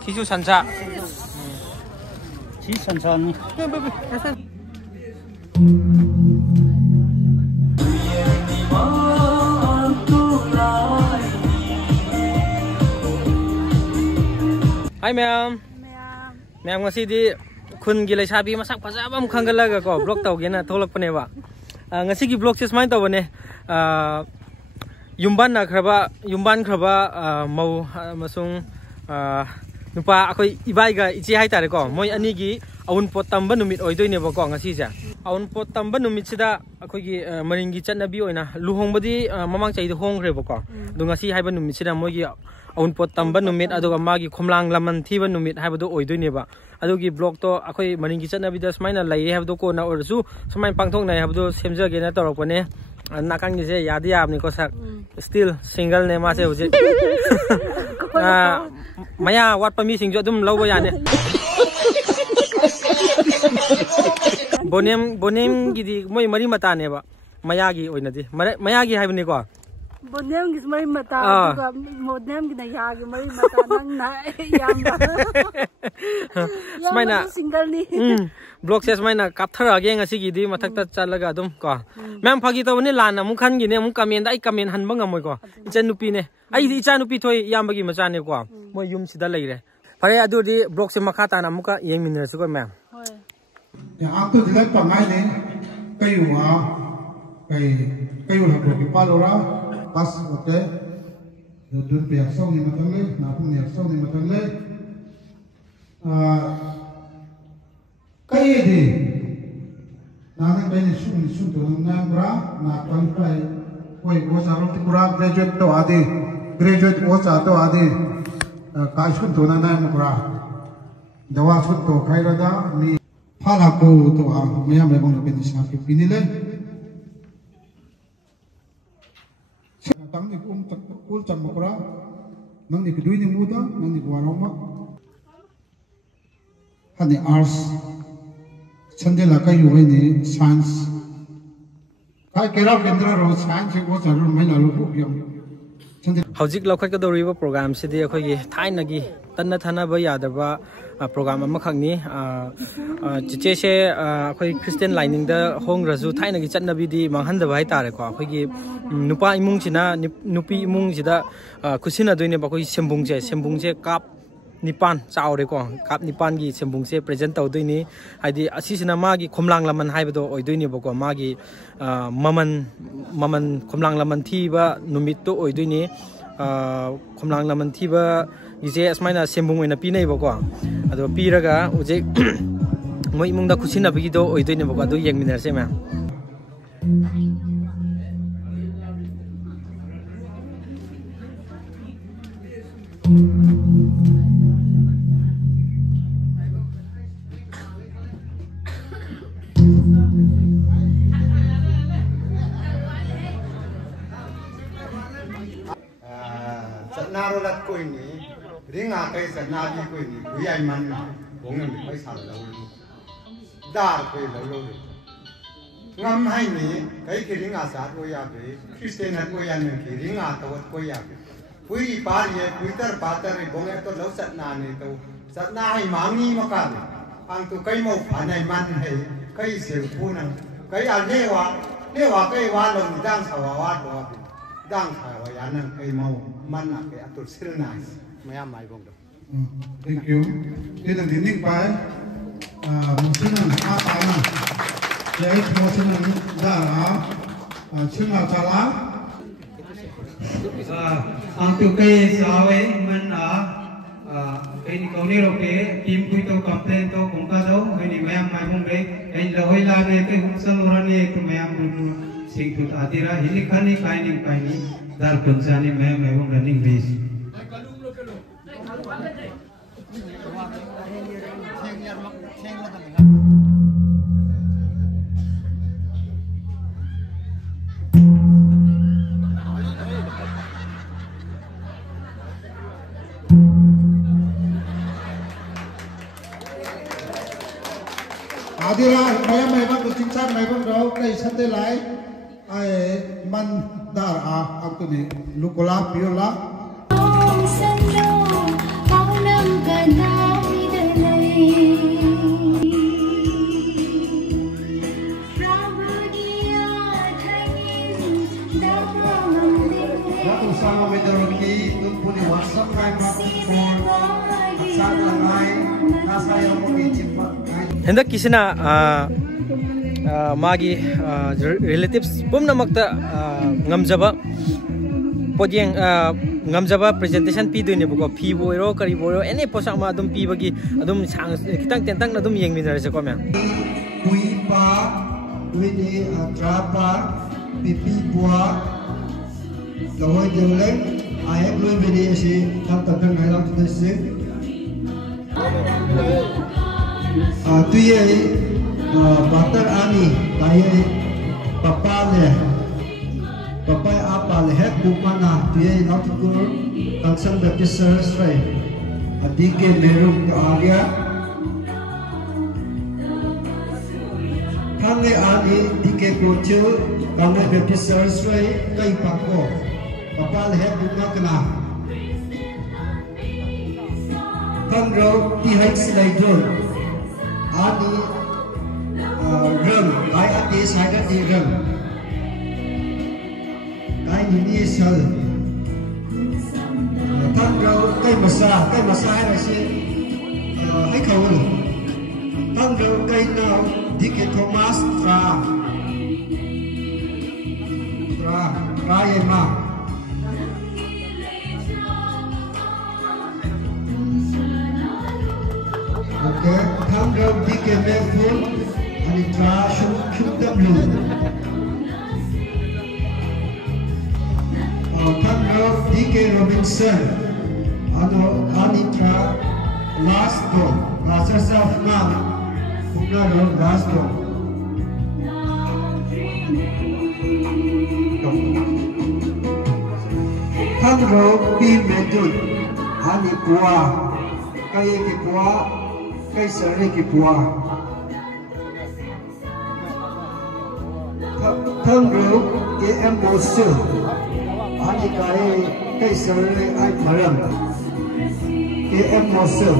티슈 산사. 지 천천히. Hi ma'am. Ma'am ngasi di kun gilai sabi masak pasaba am khangalaga ko blog taw gena tholak pane ba. Ngasi gi blog ses main taw bane. Yumban khraba mau masung nupa akoi ibai ga ichi hai tare ko moi ani gi awun pot tamba numit oidoi ne ba ko ngasi ja awun pot tamba numit sida akoi gi maring gi chatnabi oina luhong badi mamang chai de hong re ba ko du ngasi hai ba numit sida moi gi awun pot tamba numit aduga magi khomlang laman thi ba numit hai ba do oidoi ne ba adugi blog to akoi maring gi chatnabi da smaina lai hai ba do ko na orsu smai pangthok nai hai ba do semja ge na torok pane nakang gi se yadi abni ko sak still single ne ma se hoje maya wat pami sing jo dum lobo ya ne bonem gidi moi mari mata ne ba maya gi oina di maya gi haibni ko bonem gi mari mata aduga modem gi na ya gi mari mata nang na yamba smaina single ni blog ses maina kapthara ge ngasi gi di mathak ta chalaga dum ko mem phagi to ni lana mu khan gi ne mu comment ai comment han banga moi ko ichen nupi ne ai di icha nupi thoi yamba gi macha ne ko moi yum sida leire pare adu di blog se makha ta na mu ka yeng min su ko mem hoi ya ak to dilai pa mai ne kayuwa kayu la blog pa lora pas ote dun pe aksau ni matang le na pun ni aksau ni matang le kaya di nana beni sun to na bra na qualify koi ko sarong ti bra graduate to adi graduate ko cha to adi ka sun to na bra dawa sun to khaira da mi phala ko to a maya me bong beni sa ki pinile tang ni ul cham bra nang ni kidui ni muda nang ni waroma hani arts Sunday la kayu ni science kai kera kendra ro science ko sarur mai na ro pyam hojik lokhat ka doriba program sidi akhoi gi thaina gi tanna thana ba yadaba program ama khangni chiche se akhoi christian lining da hong raju thaina gi chatnabi di manghan da bai tare ko akhoi gi nupa imung sina nupi imung sida khusina doine ba khoi sembung je kap nipan chaure ko kap nipan gi sembung se present taw doini haidi asisina magi khomlang laman haibado oidoini bako magi maman khomlang laman thiba numit to oidoini khomlang laman thiba ije asmaina sembung oina pinai bako ado piraga uje moi imungda khusina bigi do oidoini bako ado yengminar se ma narolat ko ini ringa kai sa nabi ko ini buyai man bongam kai sa lo dar ko lo ngam hai ni kai ki ringa sa ro ya be christian ko ya ne ki ringa tawat ko ya be pui par ye puitar patar bonge to lo sat na ni to sat na hai mangi maka ang tu kai mo phanai man hai kai se pu na kai a lewa kai wa lo ni dang sa wa lo dang sa wa ya nan kai mo mana ke atur sirnas maya mai bong do thank you dinang dining pai musinan a pa na jai musinan da chunga chala angtu ke sawe man kai ni kau ni ro ke tim kui to complain to kongka do kai ni maya mai bong re kai loi la ne ke humsan urani ke maya bong sing tu atira hini khani kai ni dar kunsani maya mai bong running base adira maya mai bang cincang mai bang do kai sate lai ai man dar a aku ni lukola piola hendak kisina magi relatives pumna makta ngamjaba podieng ngamjaba presentation pi doine buko phi boiro kari boiro any posak ma adum pi bagi adum sang kitang tentang adum yeng minar se ko mya kui pa wini trapa pipi bua lawai jeleng ai lui wini si tam tam ngai lam tu se tu ye batar ani tai papa le papa apa le het bukana tu ye not kur Tansan Baptist Church rai adike merum ka area Kami ani dike kocu kami Baptist Church rai kai pako papa le het bukana Kangro di high slide ani rem kai ati side di rem kai ni sel Kangro kai masa hai si hai kau ni Kangro kai now dike Thomas tra ye ma Okay, Kangro dike Melful ani tra shum lu Kangro dike Robinson ani tra last go rasa saf ma Kangro last go Kangro pi medun ani kuah kaya ki kuah kai sare ki kuah Kangro ke emosu ani kai sare ai maram ke emosu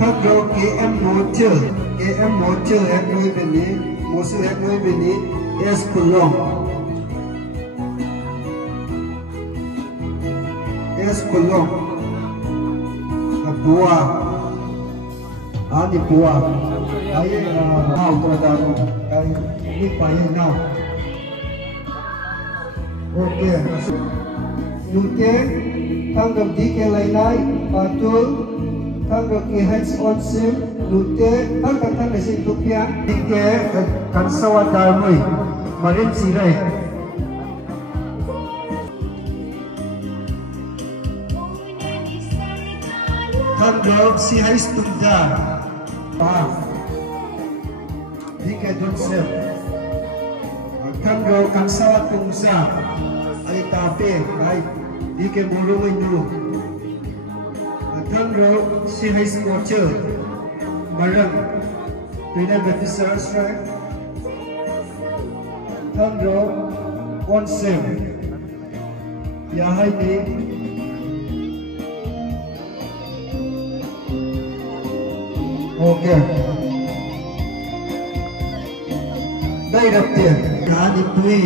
Kangro ke emosu ek noi beni mosu ek noi beni es kulong buah ani buah ai nau tradano ai ni pai nau okay nute Kangro dike lainai patul Kangro ki hands on sim nute kan mesin tupia dike kan sawadar moi marin sirai Kangro si high stunda dike Joseph Kangro kan sawat tungsa ay tape ay dike burungin nu Kangro si high coach marang Pina Baptist Church right Kangro 17 yahay ni Okay. Đây đập tiền cá đi tui,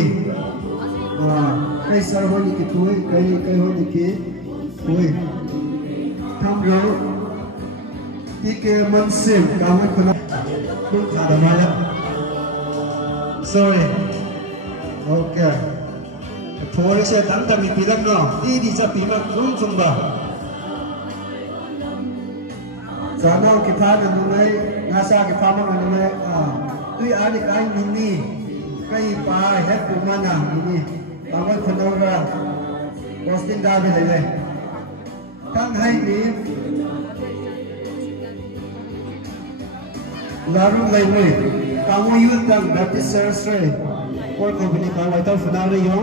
cây sợi hôi đi tui, cây hôi đi tui, tham rau, đi cái món sim cá mấy con không thả được mai lắm. Sorry. Okay. Thôi sẽ tạm tạm bị lắm rồi, đi sẽ bị mà không bảo. Sana kita mengenai nasa kita mengenai tui adik kain ini kai pa het kumana ini kamu kenora posting dah boleh tang hai ni lalu lain kamu yun tang Baptist Church or company kamu tahu funari yo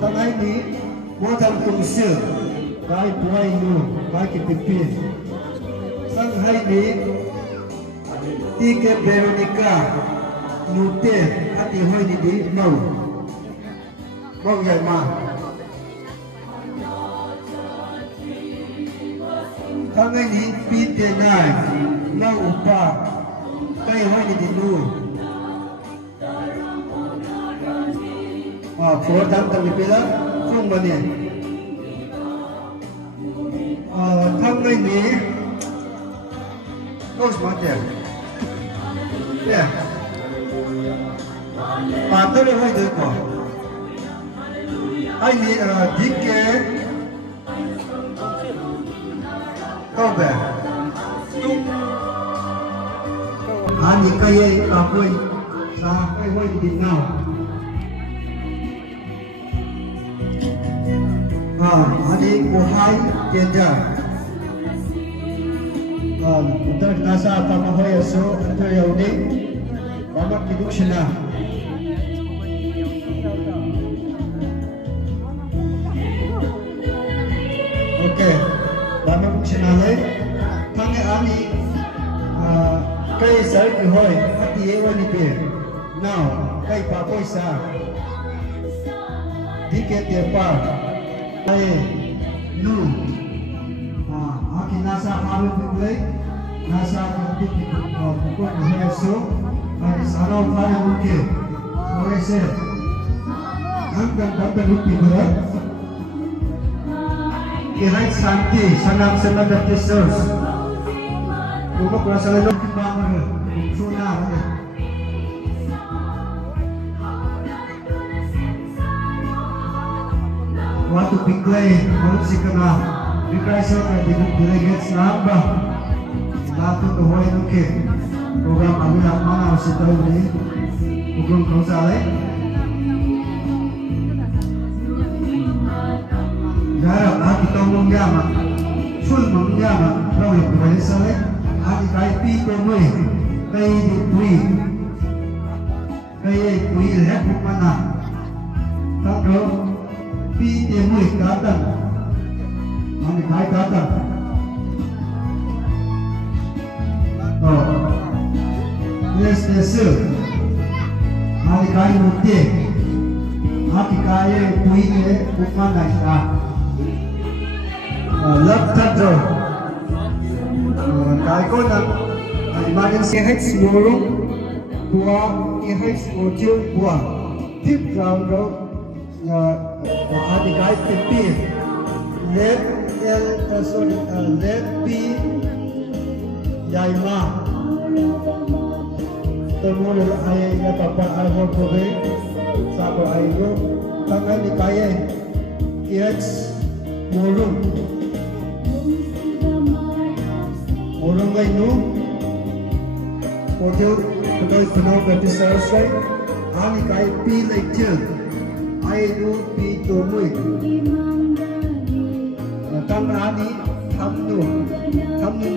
tang hai ni mau tang tungsi kai puai nu kai kipipi sang hai ni tike Veronica nute ati hoi ni di mau yai ma sang hai ni pite nai mau upa kai hoi ni di nu phổ tam tam ni pila không bani smart ya. Ya. Patut le hai doi ko. Ai ni dike. Kau ber. Ani kaya kapoi sa kai hoi di now. Ani ko hai kenja. Untuk nasa apa mahoi so untuk yang ini banyak hidup senang. Okay, banyak hidup senang leh. Tangan ani kai saya kehoi hati ewan itu. Now kai pakai sa diket depan. Kai nu. Aki nasa haru bukai. Nasa nanti pukul esok hari sarau hari mungkin boleh se angkat dapat rupi berat kira santi sangat senang dapat sos untuk rasa lebih bangun sunnah waktu piklai harus sikana piklai seorang delegat nambah Satu tu hoi nuke program kami nak mana usai tahu ni program kau sahaja. Jarang aku tahu mengjama, sul mengjama, kau yang berani sahaja. Aku kai pi tomui, kai pui leh mana. Tapi pi tomui kata, mana kai kata. Yes, hari kaya mukti, hari kaya puine bukan naika. Lepas tu, kaya kau nak emergency health semua, buat health ojol buat, tip round hari kaya pipi, let B Jaima. Temui ayah yang dapat alkohol kobe, sabar ayah, tangan di kaya, kias, murung kainu, hotel penuh berarti selesai, ani kaya pi lecture, ayah itu pi temui, tangan ani hamnu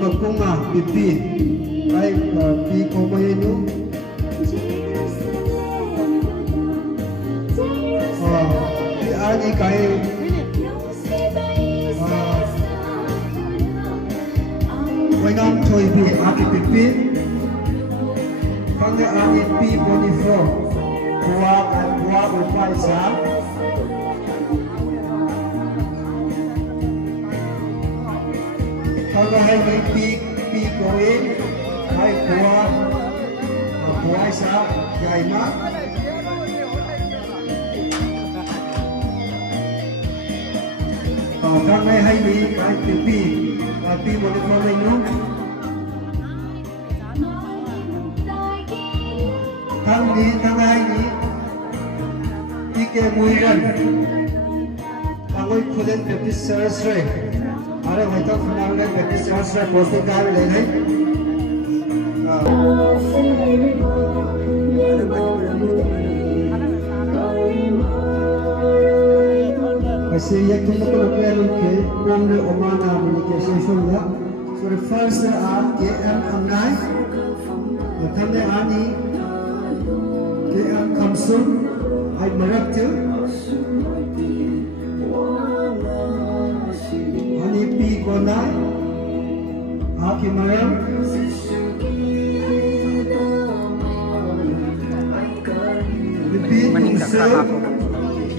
makunga pipi, ayah pi kobe itu. Ani kaya wengan toy bi aki pipi kanga ani pi boni fro buat berpaisa kanga hai pi koi hai buat sa jaima Kang ay hay ni kay pipi mo ni kami no. Kang ay ni ike muiran. Amoy kulen pipi sarasre. Are wajah funang pipi sarasre posting kami lagi. Kasi yak tu nak perlu ke pembe omana communication lah. So the first KM Amnai, kami ani KM Kamsun, I meraktu, ani P Konai, Aki Maram, repeat Sir,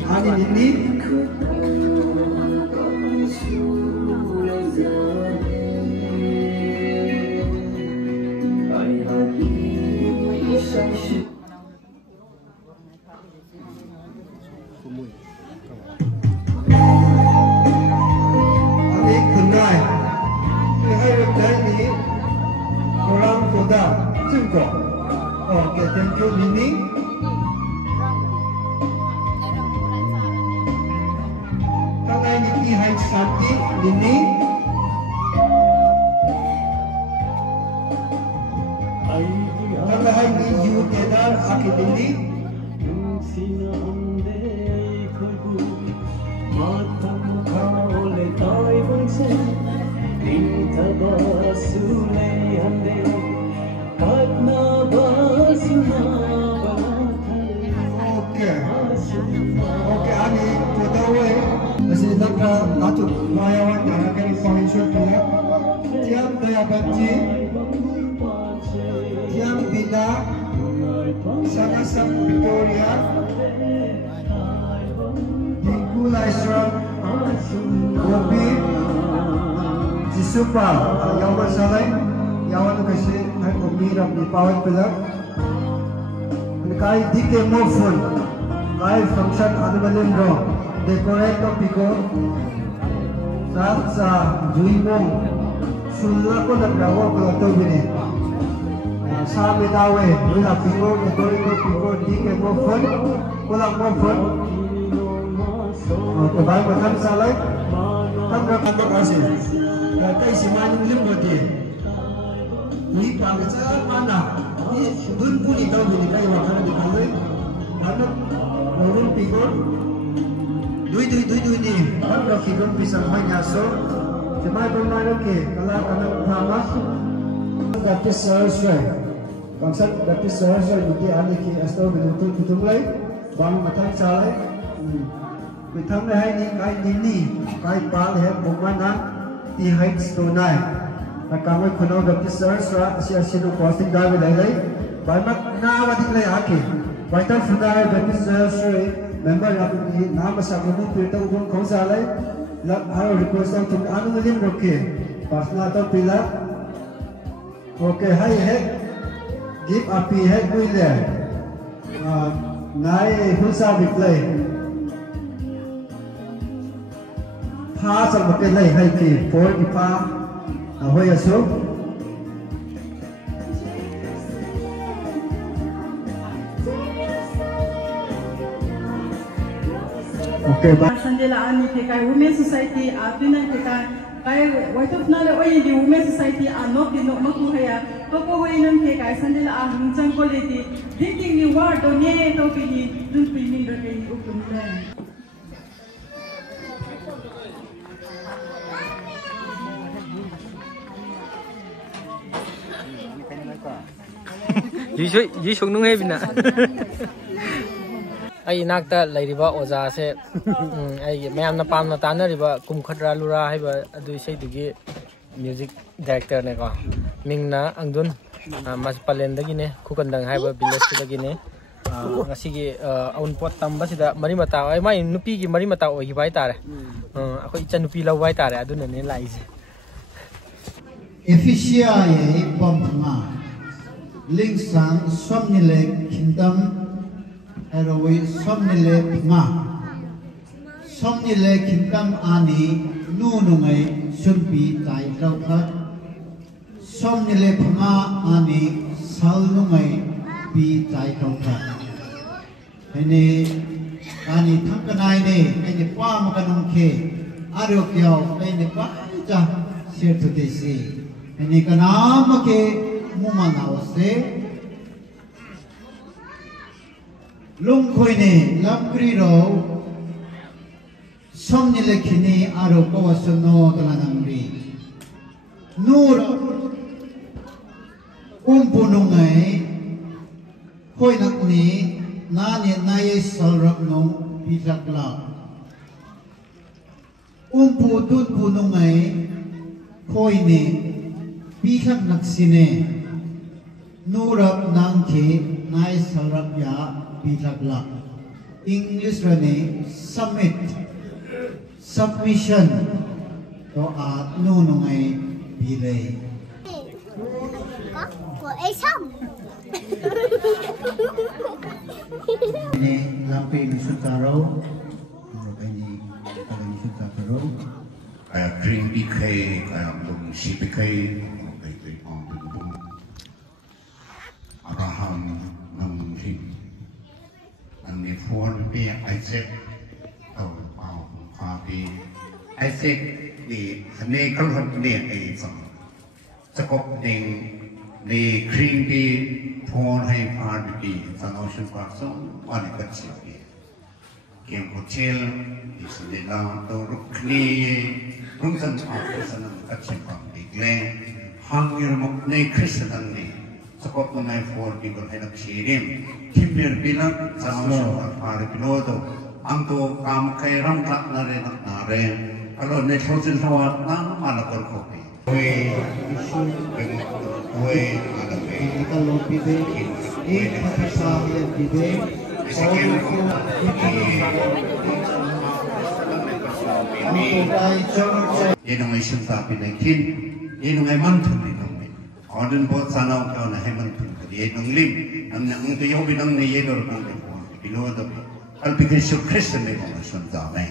ani Nini. Orang hai santi lini Tang hai ni yu kedar aki lini Oke ani kodawe kasi laka atuk mayawan dana kani foundation pula tiang daya banji tiang bina sama-sam Victoria Minggu Laisram Gobi Jisupa Yawan Salai Yawan kasi ay umirap ni Pawat pula Kai dike mofun kai function anumalin ro decorate piko sa juimong sulla ko nagrawo ko to bine sa medawe wala piko decorate piko dike mofun kulang mofun to bai makan salai tam ra kanto kasi kai simani lim roti ni pangsa mana dun puni tahu bini kai wakana di kalai ano orang pikir dui ni orang pikir pisang banyak so cuma bermain ke kalau kena drama dapat sesuai bangsa dapat sesuai jadi ahli ki astro bentuk tutup lagi bang matang salai Betang le hai ni kai ni kai pal hai bukmana ti hai stonai Kami kuno dapat sesuai asia no crossing drive lagi banyak nama di lagi aki Baita Funai dapat sesuai member yang nama sahaja kita ubun kongsa lagi lak harus request untuk anu mungkin oke pasna atau pila oke hai give api hai kuile nai husa replay pa sama ke lai hai ki for di pa ahoy aso Okay, Sandela ani ke kai women society atina ke kai white of nale oi di women society no maku haya to ko hoinan ke kai Sandela a hingchang ko leti thinking ni war to ne to ki ni dun pini ro ke ukum plan Yi shok nung hebina ai nakta lairiba oza se ai mayam na pam na tanariba kumkhatra lura haiba adu sei dugi music director ne ko mingna angdun mas palen dagi ne khukandang haiba village dagi ne ngasigi aun pot tamba sida mari mata ai mai nupi gi mari mata oi bai tare akoi icha nupi law bai tare aduna ne laise efficia ye pomma link sang somnile kingdom Eroi somnile nga somnile kingdom ani nu nungai sunpi tai lauka somnile nga ani sal nungai pi tai lauka ini ani thangkanai ne ini pa makanung ke arogyao ini pa ja share to this ini kanama ke mumana wase lung khoi ne lamkri ro somni lekhini aro kawasono talanamri nur umpunungai khoi nakni na ne naye salrak no pijakla umpu tun punungai khoi ne pikhak naksine nurap nangke naye salrak ya Pitakla English rani submit submission to at nu nungai bilay của ai xong ini lampi sutaro ini kami sutaro dream DK lung CPK Abraham Namhin Ani phone pe ai set tàu bao pha đi Isaac di hane kalhat ne ai sam sakop ding di kring di phone hai phar di san ocean park so on ka chi kem ko chel di se la to rukni rung san park san ka chi pa di glen hangir mok ne christian ne sakop na phone di ko hai na chirim kimber bilang san ocean park phar piloto ang to kam kai ram tak na re na re kalau ne thosin thawat na mala kol kopi we ada we kalau pide ini pasal yang pide ये नंगे शिमता पिने किन ये नंगे मंथन नि नंगे ऑर्डन बहुत साना क्यों ना है मंथन ये नंगलिम नंगे तो यो भी नंगे ये डर नंगे बिलो तो कल पिके शुक्रिस्त ने को सुनता मैं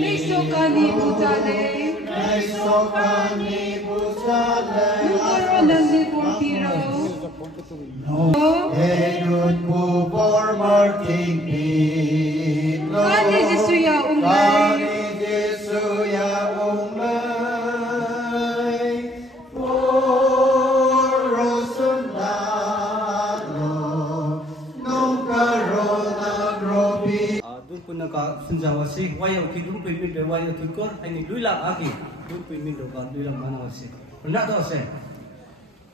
Naisokani putale, naisokani putale, nukaronan ni Pompiro. Edut kubor martingi, Kani Jesuya kani Jesuya umay, porosundalo, nungkarona grobi. Punaka sunjawasi wayo ki dum pimin de wayo ki kor ani luila aki dum pimin do ka luila manawasi na do se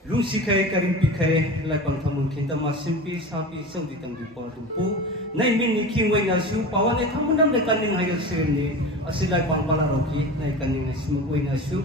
lu sikai karim pikai lai pang thamun khinta ma simpi sapi saudi tang di por pu nai min ni king wai na su pawane thamunam de kaning hayo se ni asilai pang bala roki nai kaning smu wai na su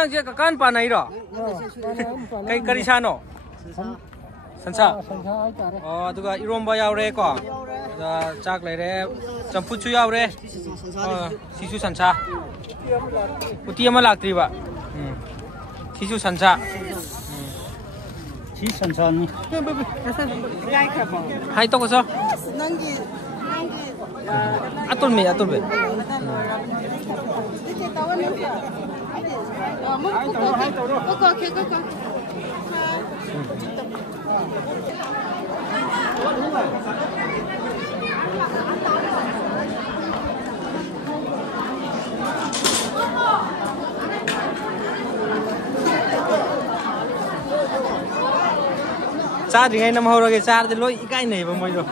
हिंजांग जे कान पा नहीं रो कई करी सानो संसा oh दुगा इरोम्बा यावरे को चाक लेरे चंपुचु यावरे सिसु संसा उती अमा लाक्ट्री बा सिसु संसा 시 천천히 하이 또 거서 아똘메 cha thì ngay năm hồi rồi cái cha thì lỗi cái này vào môi rồi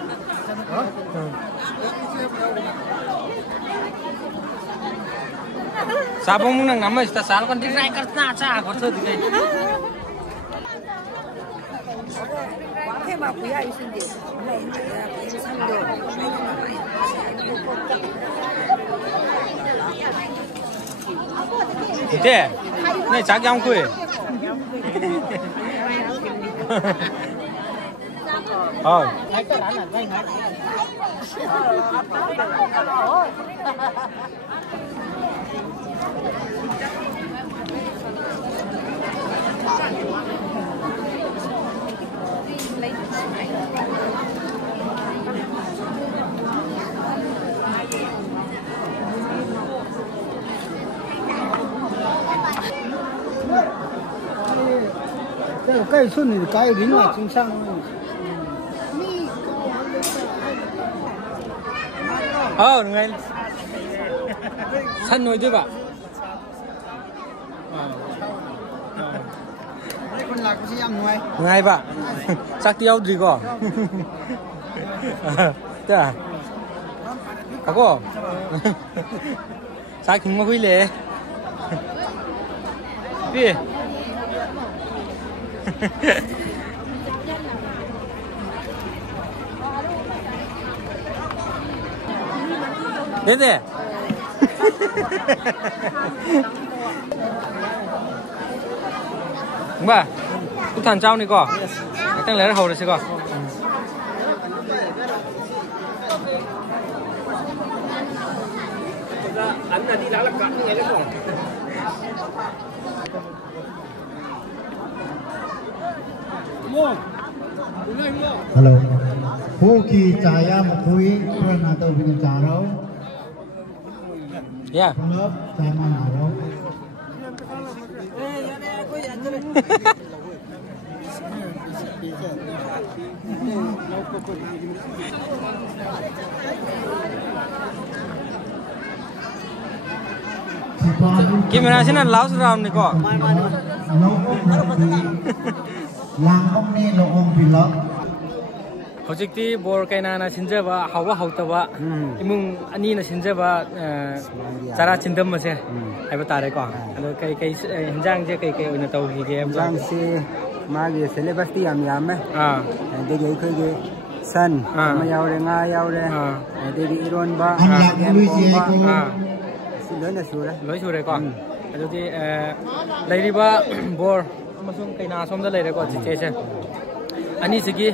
sa bông năng ngắm rồi ta sa con đi rai cắt na cha có thơ thì cái thế này chắc nhau quê cái xuân thì cái lính là chính sang ngay sân rồi chứ bạn ngay bạn chắc tiêu gì cơ thế à có chắc không có quý lệ đi đến đây đúng ba tú thằng trao này có tăng lấy hầu này sẽ có anh là đi đá là cạn như thế đấy hello phố khi trải một khối rồi là tôi bị trả đâu yeah lớp trải mà nào đâu gimana sih nan laos round nih kok lang ông này là ông bị lắm hojikti bor kainana sinjaba hawa hautaba imung ani na sinjaba chara chindam mase aiba tare ko ado kai hinjang je kai oina taw hi ge jang se magi syllabus ti yam me de ge khoi ge san ma yaure nga yaure de ge iron ba game ba loi sure ko ado ti leiriba bor amasung kaina somda leire ko situation ani sigi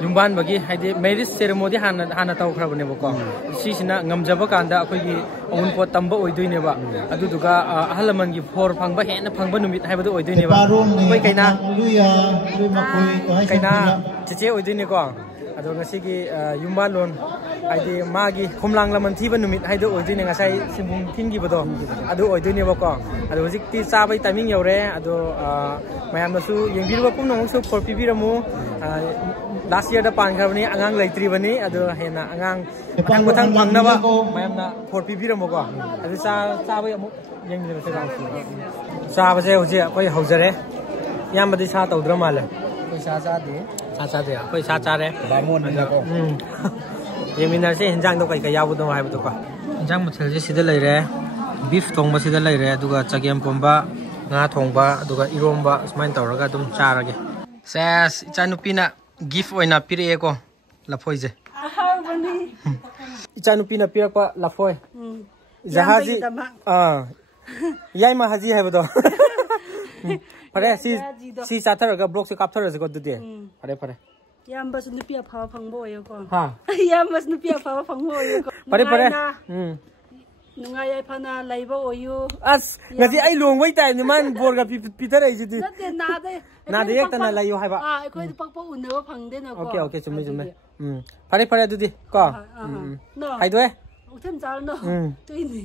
Lumban bagi haide marriage ceremony hana taw khra bane bako si sina ngamjaba kanda akoi gi on pot tamba oidoi ne ba adu duga ahalaman gi for phangba hena phangba numit haiba du oidoi ne ba koi kaina chiche oidoi ne ko adu ngasi gi yumba lon haide magi khomlang laman thiba numit haide oidoi ne ngasai simbung thingi bodo adu oidoi ne bako adu hojik ti chabai timing yore adu mayam nasu yengbirba pum nong su for pibiramu last year da pan kharani angang leitri bani adu hena angang patang phangna ba mayamna for pibiramo ko adu cha bai amu yengbira se gang cha ba je hoje koi haujare yamadi sa tawdra male koi sa de koi sa cha re bamon na ko yemina se hinjang do kai yabu do hai bu ko hinjang muthel je sida leire beef thongba sida leire aduga chagem pomba nga thongba aduga iromba smain tawraga dum charage ses ichanupina gift oina pire ko lafoi je ichanupina pire ko lafoi jahaji yai ma haji hai bodo फरे सी चाथरगा ब्लॉग से कापथरसे को दुदे फरे फरे याम बस नुपिया फाव फंगबो यो को हां याम बस नुपिया फाव फंगबो यो को फरे फरे नुंगा याय फना लाइबो ओयो अस ngasi ai longwai time ni man borga pitar ai jidi nade nade ek tana layo haiba koi pakpa unna phangde na ko okay okay chumi chumi fare fare dudi ko no hai doe utem chal no tuini